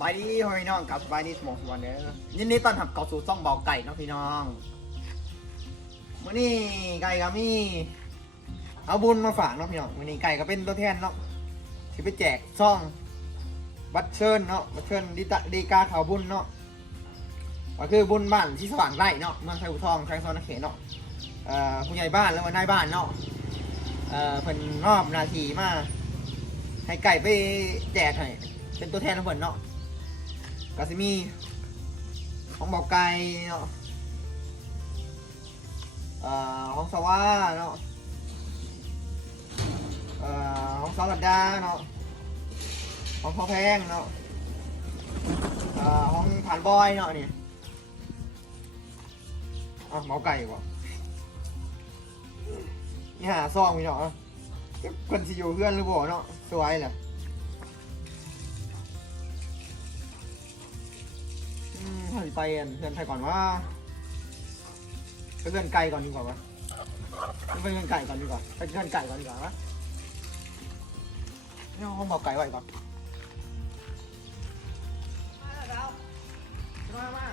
บายดีพ่อพี่น้องกับสบายดีสมองสมวันเด้อยินดีต้อนรับเข้าสู่ซ่องเบาไก่เนาะพี่น้องมื้อนี้ไก่ก็มีเอาบุญมาฝากเนาะพี่น้องมื้อนี้ไก่ก็เป็นตัวแทนเนาะที่ไปแจกซ่องบัตรเชิญเนาะบัตรเชิญดีตะดีกาเขาบุญเนาะก็คือบุญบ้านที่สว่างไร่เนาะเมืองไทยอุทองไทยซอนนเขตเนาะเอ่อผู้ใหญ่บ้านแล้วก็นายบ้านเนาะเอ่อเพิ่นรอบนาทีมาให้ไก่ไปแจกให้เป็นตัวแทนของเพิ่นเนาะ ก็จะมีของบอกไก่เนาะเอ่อของสวาเนาะเอ่อของสาลัดดาเนาะของพ่อแพงเนาะเอ่อของผ่านบอยเนาะนี่อะหมอไก่กว่านี่หาซองมีเนาะคนที่อยู่เพื่อนหรือเปล่าเนาะสวยแหละอืาสิไปอันเพื่อนไทยก่อนว่าไปเพื่อนไก่ก่อนดีกว่าวะไปเพื่อนไก่ก่อนดีกว่าไปเพื่อนไก่ก่อนดีกว่าวะเนี่ห้องบอกไก่ไว้ก่อนมา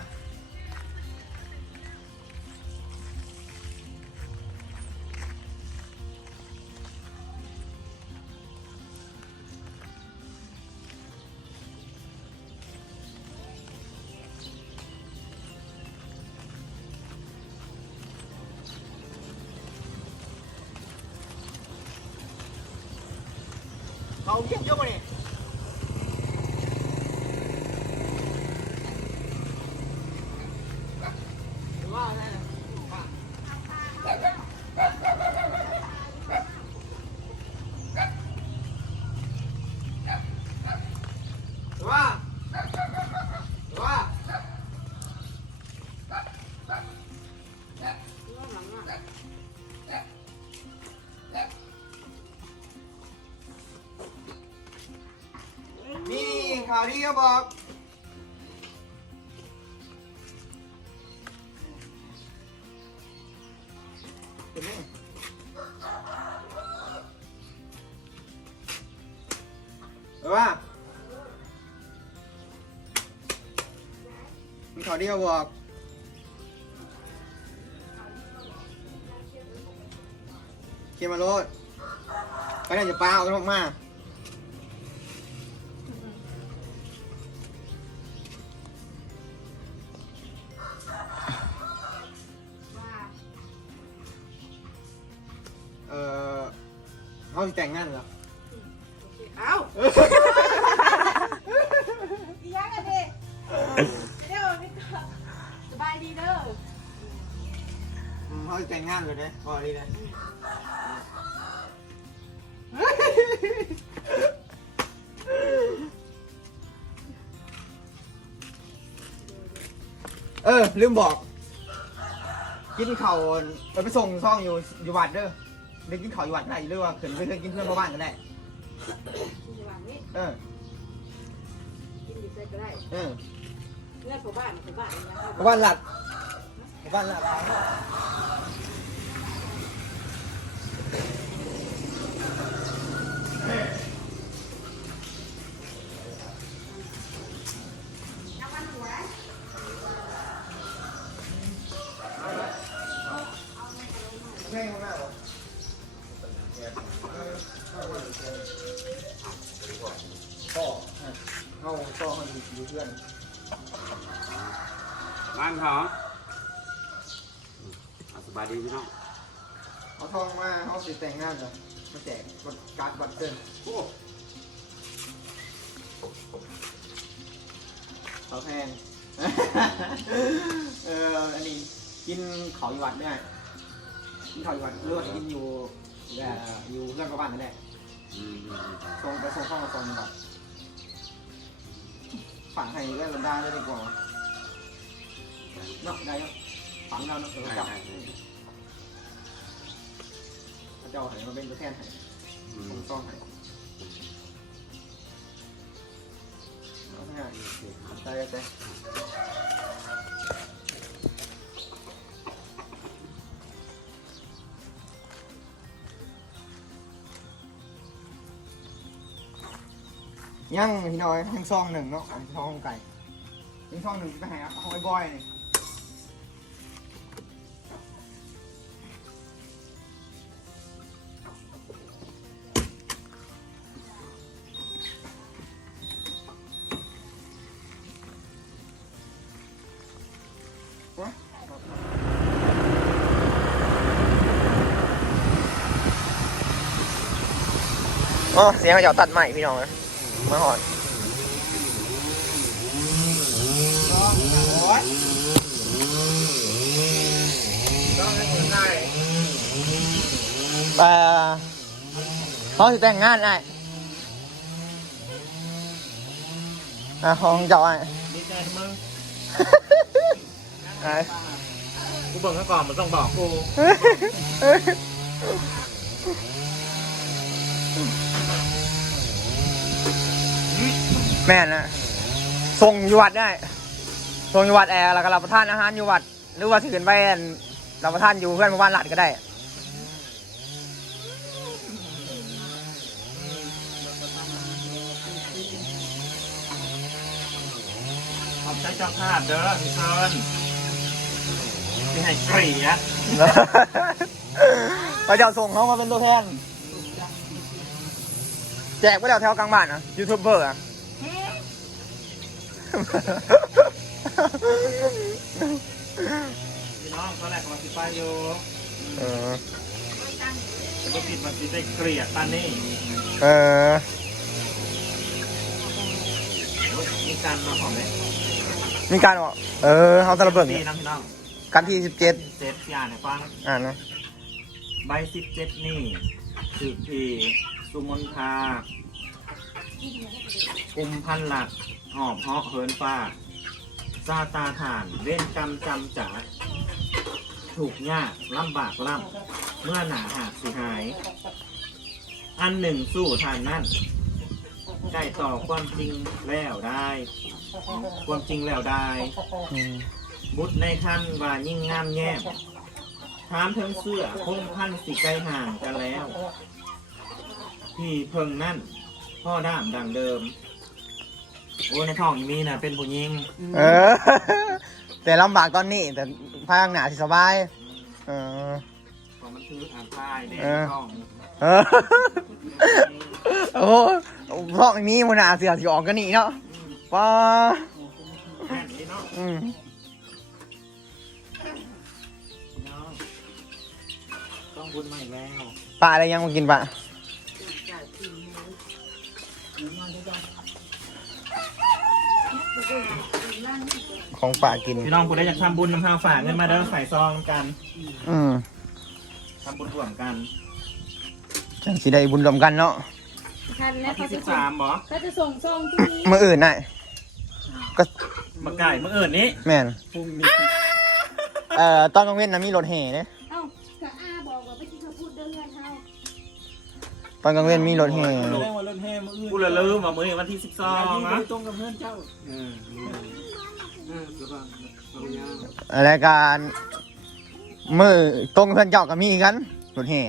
มาเรา ข่าวดีก็บอก เออว่ามีข่าวดีก็บอกเขียนมาโลดไปไหนจะปลาเอากันมาเอ สิแต่งงานเหรอเอ้าอีหยังกันดิเดี๋ยวนี่ก็สบายดีเด้ออืมเขาสิแต่งงานเลยนะพอดีนะเออลืมบอก กินข้าวเราไปส่งซ่องอยู่อยู่วัดเด้อ ไปกินข้าวอยู่วัดได้หรือว่าขึ้นไปเพื่อนกินเพื่อนพ่อบ้านกันได้ กินอย่างนี้เออ กินดีเสร็จก็ได้เออเงื่อนผู้บ้านผู้บ้านนะครับพ่อบ้านหลัดพ่อบ้านหลัด บ้านเขาอะสบายดีพี่น้องเอาทองมาเขาสิแต่งงานจ้ะมาแจกบัตรการ์ดบัตรเติมโอ้เขาแพงเอออันนี้กินเขาอยู่วัดไม่ได้กินเขาอยู่วัดเลือกกินอยู่เอ่อยู่เพื่อนกับบ้านนั่นแหละอืมอืมอืมส่งไปส่งข้าวมาส่งแบบฝังให้เล่นลำดาได้ดีกว่า เนาะได้เนาะฝังเราเนาะเออได้จับได้ได้พระเจ้าให้มาเป็นตัวแทนให้อืส่มงซ่องให้เอาง่ายโอเคครับๆได้ได้ยังพี่น้อยยังซองหนึ่งเนาะอันนี้ซองไก่ยังซองหนึ่งไปให้เอาไอ้บอยนี่ อ๋อเสียงเขาจะเอาตัดใหม่พี่น้องนะมาหอดโอ๊ยต้องให้คนได้เอ่อเขาสิแต่งงานไอ้อะของเจ้าไอ้ดีใจมึงไอ้กูเบิ่งเขาก่อนมันต้องบอกกู แม่นนะส่งอยู่วัดได้ส่งอยู่วัดแอร์แล้วก็รับประทานอาหารอยู่วัด หรือว่าถือไปอันรับประทานอยู่เพื่อนหมู่บ้านหลัดก็ได้ขอบใจเจ้าภาพเด้อพี่เชิญที่ให้เกลียดพระเจ้าส่งเขามาเป็นตัวแทน แจกไปแล้วแถวกลางบ้านอะยูทูบเบอร์อะพี่น้องตอนแรกมันสิไปอยู่เออก็ผิดมันสิได้เกลียดตอนนี้เออมีการมาของไหมมีการบอกเออเขาตะระเบิดดีนะพี่น้องกันที่สิบเจ็ดเจ็ดที่อ่านให้ฟังอ่านนะใบสิบเจ็ดนี่สืบพี สุมนทากุมพันหลัก หอบเหาะเฮินฟ้า ซาตาฐาน เว้นกรรมจำจ๋า ถูกยากลำบากล่ำ เมื่อหนาหากสิหาย อันหนึ่งสู้ทานนั่นได้ต่อความจริงแล้วได้ ความจริงแล้วได้มบุตรในคันว่ายิ่งงามแย้มถามถึงเสื้อคงพันสิไกลห่างกันแล้ว ที่เพิงนั่น พ่อด้ามดังเดิม โอ้ในท้องอีมีน่ะเป็นผู้หญิงเออ แต่ลำบากตอนนี้ แต่ภาคหนาสิสบาย เออ พอมันคืออ่านป้ายเด็กเออ ท้องเออโอ้โหเพราะมีมันหนาเสียสิออกกันนี่เนาะป้าแค่นี้เนาะอืมเนาะต้องบุญใหม่แล้วปลาอะไรยังมากินปะ ของป่ากิน พี่น้องคุณได้อยากทำบุญนำพาฝากเงินมาเด้อใส่ซองกันอืมทำบุญร่วมกันจังสิได้บุญรวมกันเนาะทันแล้วัวนเขาที่จะสิบส่งสามบอเขาจะส่งซองที่นี้มื่ออื่นน่ะก็มาไก่เมื่ออื่นนี้แม่นพรุ่งนี้เอ่อตอนกลางเว้นนะมีรถแห่เนี่ ตอนกลางเว้นมีรถแห่กูเลยลืมว่ามื้อนี้วันที่สิบสองนะตรงกับเพื่อนเจ้ารายการมือตรงเพื่อนเจ้าก็มีกันรถแห่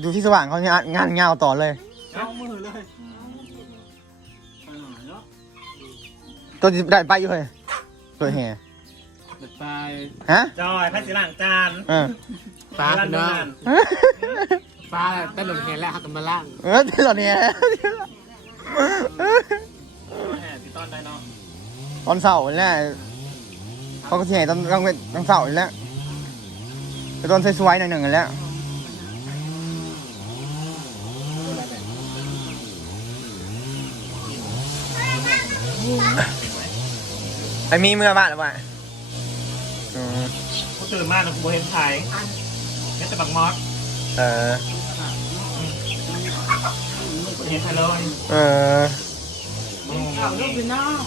อยู่ที่สว่างเขาเนี่ยงานเงาวต่อเลยเจ้ามือเลยไปหน่อยเนาะตัวที่ได้ไปอยู่เลยรถแห่เด็ดไปฮะจอยพัชล้างจานเออปลาร้พี่น้องน ปลาแต่หลุดเห็นแล้วหักกันมาล่างเออที่รถแห่แห่พี่ต้นได้เนาะตอนเสาร์นี่แหละเขาก็ที่ไหนตอนกลางเว้นตอนเสาร์นี่แหละแต่ตอนสวยๆหน่อยหนึ่งนั่นแหล้วไอ้มีเมื่อบ้านหรือเปล่าอืมกูตื่นมาแล้วกูเห็นไผ่แค่แต่บักมอส เออกูเห็นไผ่เลยเออเอาลูกพี่น้อง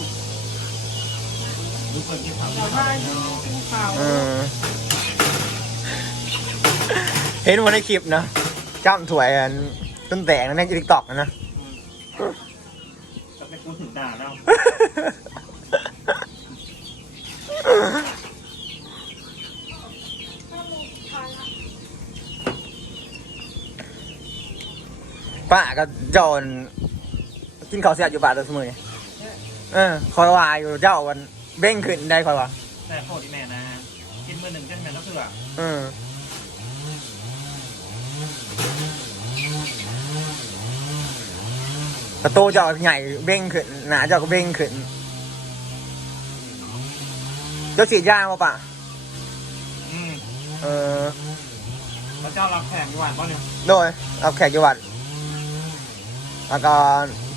ดูคนกินผักเอาไปกินข้าวเออเห็นวันในคลิปนะจ้ำถวยกันต้นแตกนะในทิกตอกนะจะไปกูถึงด่าแล้ว ป้าก็จอนกินข้าวเสียอยู่บาทตัวเสมอนี่เออคอยว่าอยู่เจ้าวันเบ้งขึ้นได้คอยว่าแต่โคตรที่แม่นะกินมือหนึ่งเช่นแม่ก็คือแบบเออประตูเจ้าใหญ่เบ้งขึ้นหนาเจ้าก็เบ้งขึ้น เจ้าฉีดยามาปะอืมเออ พระเจ้ารับแขกอยู่หวานป่ะเนี่ยโดยเอาแขกจังหวัด แล้วก็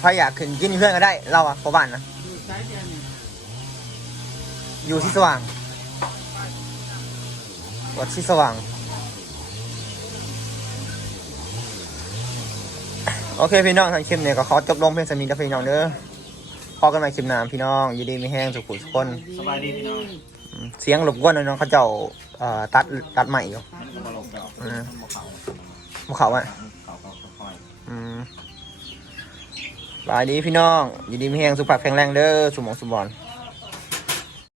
พายอยากขึ้นกินเพื่อนก็ได้ เราอะพอบ้านนะดูซ้ายเดียวเนี่ยอยู่ที่สว่างวัดที่สว่าง โอเคพี่น้องทางคลิปเนี่ยก็ขอจบลงเพียงสนิทกับพี่น้องเด้อพอกันใหม่คลิปหน้าพี่น้องยินดีไม่แห้งสุขุทุกคน สบายดีพี่น้องเสียงรบกวนน้องเขาเจ้าตัดตัดใหม่อยู่มันก็มาลงเก่าอืมมันมาเขาภูเขาอะเขาเขาค่อยอืม บายดีพี่น้องยินดีมีแหงสุขภาพแข็งแรงเด้อสมองสมบอนเ